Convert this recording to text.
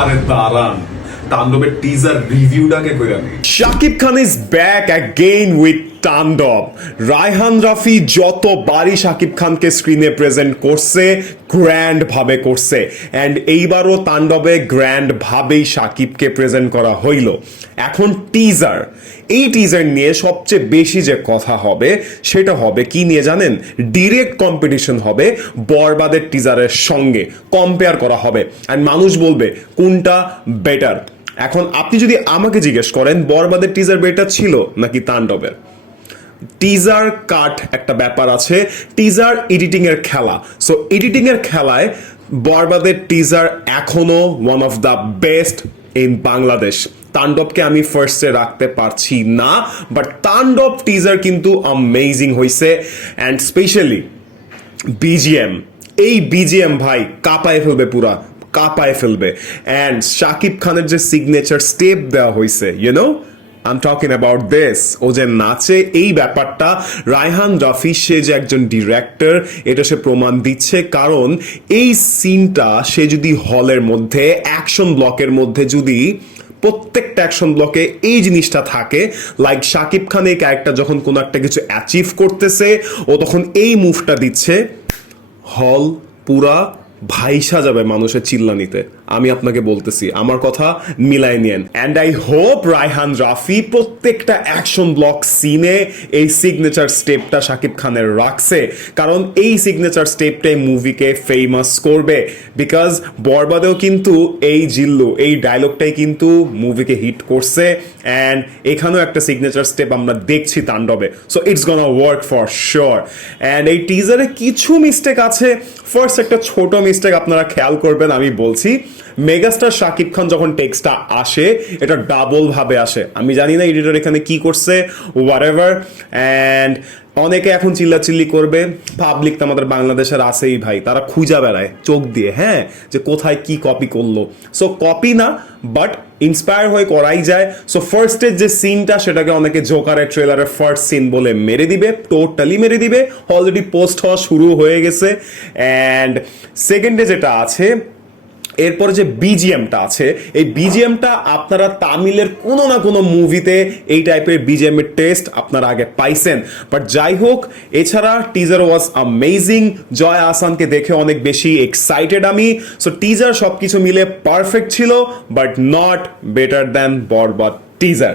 আরে দাঁড়ান, তাণ্ডবের টিজার রিভিউটাকে কইরা নেই। Shakib Khan is back again with তাণ্ডব। রায়হান রাফি যতবারই শাকিব খানকে স্ক্রিনে প্রেজেন্ট করছে গ্র্যান্ড ভাবে করছে, অ্যান্ড এইবারও তাণ্ডবে গ্র্যান্ড ভাবেই শাকিবকে প্রেজেন্ট করা হইল। এখন টিজার, এই টিজার নিয়ে সবচেয়ে বেশি যে কথা হবে সেটা হবে কি নিয়ে জানেন? ডিরেক্ট কম্পিটিশন হবে বরবাদের টিজারের সঙ্গে, কম্পেয়ার করা হবে অ্যান্ড মানুষ বলবে কোনটা বেটার। এখন আপনি যদি আমাকে জিজ্ঞেস করেন বরবাদের টিজার বেটার ছিল নাকি তাণ্ডবের, টিজার কাট একটা ব্যাপার আছে, টিজার এডিটিং এর খেলা। সো এডিটিং এর খেলায় বরবাদের টিজার এখনো one of the best in Bangladesh. তাণ্ডবকে আমি ফার্স্টে রাখতে পারছি না, বাট তাণ্ডব টিজার কিন্তু অ্যামেজিং হয়েছে, অ্যান্ড স্পেশালি বিজিএম, এই বিজিএম ভাই কাঁপায় ফেলবে, পুরা কাঁপায় ফেলবে। অ্যান্ড শাকিব খানের যে সিগনেচার স্টেপ দেওয়া হয়েছে, you know I'm talking about this, ও যে নাচে, এই ব্যাপারটা রায়হান রাফি সে যে একজন ডিরেক্টর এটা সে প্রমাণ দিচ্ছে। কারণ এই সিনটা সে যদি হলের মধ্যে অ্যাকশন ব্লকের মধ্যে যদি প্রত্যেকটা অ্যাকশন ব্লকে এই জিনিসটা থাকে, লাইক শাকিব খান এই ক্যারেক্টার যখন কোনো একটা কিছু অ্যাচিভ করতেছে ও তখন এই মুভটা দিচ্ছে, হল পুরা ভাইসা যাবে মানুষের চিল্লানিতে। আমি আপনাকে বলতেছি, আমার কথা মিলাই নিয়েন। And I hope Raihan Rafi প্রত্যেকটা অ্যাকশন ব্লক সিনে এই সিগনেচার স্টেপটা শাকিব খানের রাখছে, কারণ এই সিগনেচার স্টেপটাই মুভিকে ফেমাস করবে। বিকজ বরবাদেও কিন্তু এই জিল্লু, এই ডায়লগটাই কিন্তু মুভিকে হিট করছে, অ্যান্ড এখানেও একটা সিগনেচার স্টেপ আমরা দেখছি তাণ্ডবে। So it's gonna work for sure. And এই টিজারে কিছু মিস্টেক আছে। ফার্স্ট একটা ছোট মিস্টেক আপনারা খেয়াল করবেন, আমি বলছি মেগাস্টার শাকিব খান যখন টেক্সটটা আসে এটা ডাবল ভাবে আসে। আমি জানি না এডিটর এখানে কি করছে, হোয়াটএভার। অ্যান্ড অনেকে এখন চিল্লাচিল্লি করবে, পাবলিক তো আমাদের বাংলাদেশের আছেই ভাই, তারা খুঁজা বেড়ায় চোখ দিয়ে, হ্যাঁ, যে কোথায় কি কপি করলো। সো কপি না, বাট ইন্সপায়ার হয়ে করাই যায়। সো ফার্স্টের যে সিনটা সেটাকে অনেকে জোকারের ট্রেলারের ফার্স্ট সিন বলে মেরে দিবে, টোটালি মেরে দিবে, অলরেডি পোস্ট হওয়া শুরু হয়ে গেছে। অ্যান্ড সেকেন্ডে যেটা আছে, এরপরে যে বিজিএমটা আছে, এই বিজিএমটা আপনারা তামিলের কোনো না কোনো মুভিতে এই টাইপের বিজিএম এর টেস্ট আপনারা আগে পাইছেন। বাট যাই হোক, এছাড়া টিজার ওয়াজ অ্যামেজিং। জয় আহসানকে দেখে অনেক বেশি এক্সাইটেড আমি। সো টিজার সবকিছু মিলে পারফেক্ট ছিল, but not better than Borbaad teaser.